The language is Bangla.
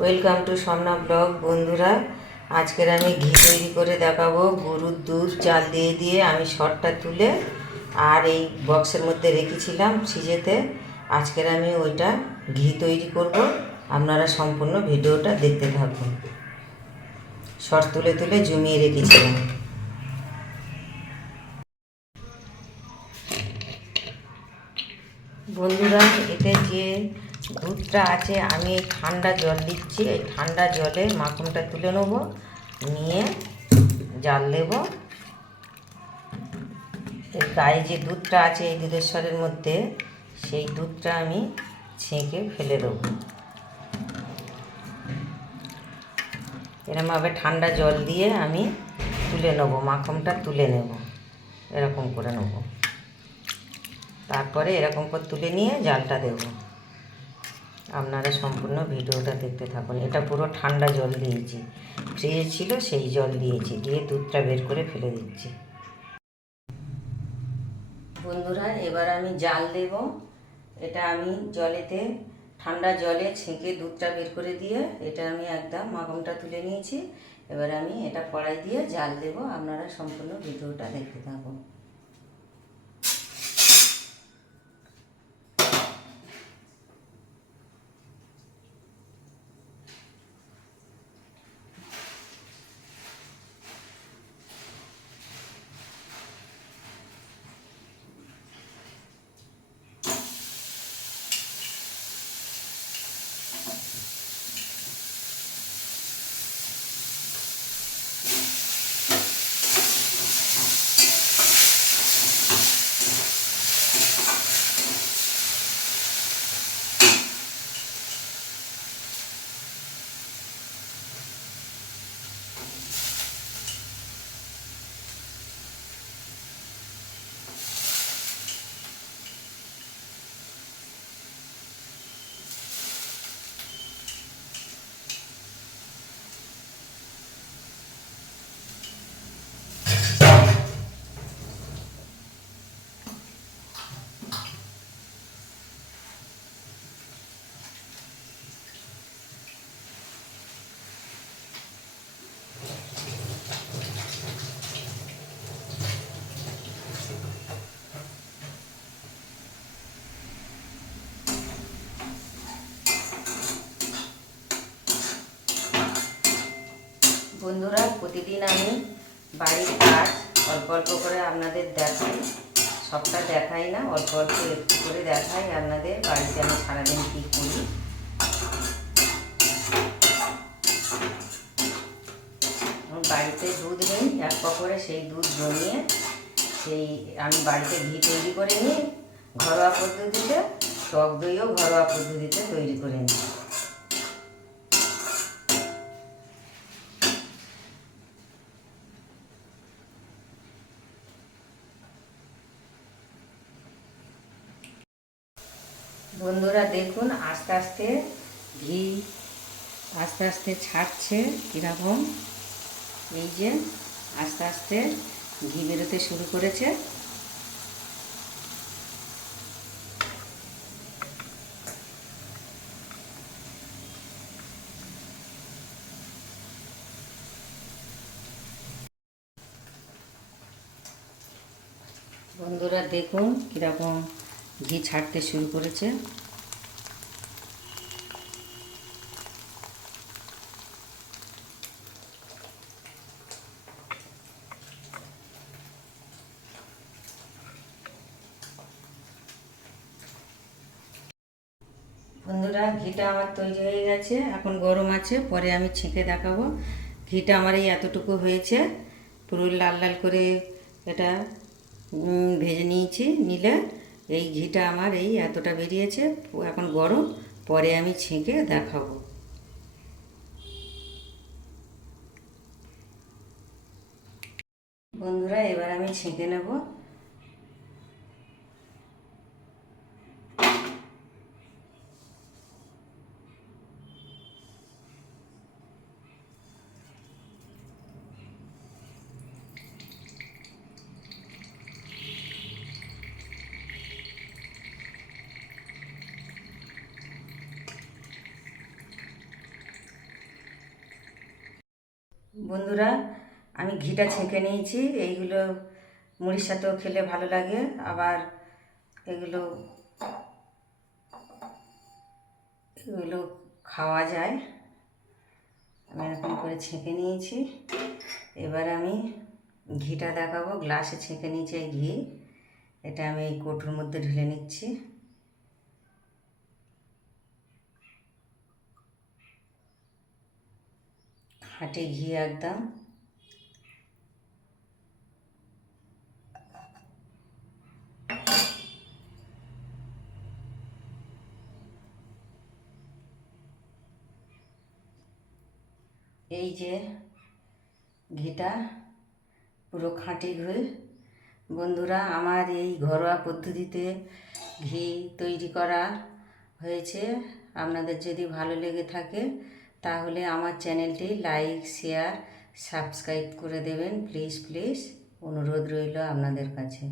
ওয়েলকাম টু স্বর্ণা ব্লগ বন্ধুরা। আজকের আমি ঘি তৈরি করে দেখাবো, গরুর দুধ, চাল দিয়ে দিয়ে আমি শর্টটা তুলে আর এই বক্সের মধ্যে রেখেছিলাম সিজেতে। আজকের আমি ওইটা ঘি তৈরি করব। আপনারা সম্পূর্ণ ভিডিওটা দেখতে থাকুন। শর্ট তুলে তুলে জমিয়ে রেখেছিলাম। বন্ধুরা, এটা যে দুধটা আছে, আমি এই ঠান্ডা জল দিচ্ছি। এই ঠান্ডা জলে মাখনটা তুলে নেব, নিয়ে জাল দেব। এর গায়ে যে দুধটা আছে এই দুধেশ্বরের মধ্যে, সেই দুধটা আমি ছেঁকে ফেলে দেবো। এরমভাবে ঠান্ডা জল দিয়ে আমি তুলে নেব, মাখনটা তুলে নেব। এরকম করে নেব। তারপরে এরকম করে তুলে নিয়ে জালটা দেব। আপনারা সম্পূর্ণ ভিডিওটা দেখতে থাকুন। এটা পুরো ঠান্ডা জল দিয়েছি। ফ্রিজে ছিল, সেই জল দিয়েছি। দিয়ে দুধটা বের করে ফেলে দিচ্ছি। বন্ধুরা, এবার আমি জাল দেব। এটা আমি জলেতে, ঠান্ডা জলে ছেঁকে দুধটা বের করে দিয়ে, এটা আমি একদম মাখনটা তুলে নিয়েছি। এবার আমি এটা কড়াই দিয়ে জাল দেব। আপনারা সম্পূর্ণ ভিডিওটা দেখতে থাকুন। বন্ধুরা, প্রতিদিন আমি বাড়ির কাজ অল্প অল্প করে আপনাদের দেখাই। সবটা দেখাই না, অল্প অল্প একটু করে দেখাই আপনাদের বাড়িতে আমি সারাদিন কী করি। বাড়িতে দুধ নেই, এক করে সেই দুধ জমিয়ে সেই আমি বাড়িতে ঘি তৈরি করে নিই, ঘরোয়া পদ্ধতিতে, টক দইও ঘরোয়া পদ্ধতিতে তৈরি করে নিই। বন্ধুরা দেখুন, আস্তে আস্তে ঘি আস্তে আস্তে ছাড়ছে কীরকম। এই যে আস্তে আস্তে ঘি বেরোতে শুরু করেছে। বন্ধুরা দেখুন কীরকম ঘি ছাড়তে শুরু করেছে। বন্ধুরা, ঘিটা আমার তৈরি হয়ে গেছে। এখন গরম আছে, পরে আমি ছেঁকে দেখাবো। ঘিটা আমার এই এতটুকু হয়েছে। পুরো লাল লাল করে এটা ভেজে নিয়েছি, নিলে এই ঘিটা আমার এই এতটা বেরিয়েছে, এখন গরম, পরে আমি ছেঁকে দেখাবো। বন্ধুরা, এবার আমি ছেঁকে নেব। বন্ধুরা, আমি ঘিটা ছেঁকে নিয়েছি। এইগুলো মুড়ির সাথেও খেলে ভালো লাগে। আবার এগুলো এগুলো খাওয়া যায়। আমি এরকম করে ছেঁকে নিয়েছি। এবার আমি ঘিটা দেখাবো। গ্লাসে ছেঁকে নিয়েছি এই ঘি। এটা আমি এই কৌটোর মধ্যে ঢেলে নিচ্ছি। খাঁটি ঘি একদম এই যে ঘিটা, পুরো খাঁটি ঘি বন্ধুরা, আমার এই ঘরোয়া পদ্ধতিতে ঘি তৈরি করা হয়েছে। আপনাদের যদি ভালো লেগে থাকে তাহলে আমার চ্যানেলটি লাইক শেয়ার সাবস্ক্রাইব করে দেবেন। প্লিজ প্লিজ অনুরোধ রইল আপনাদের কাছে।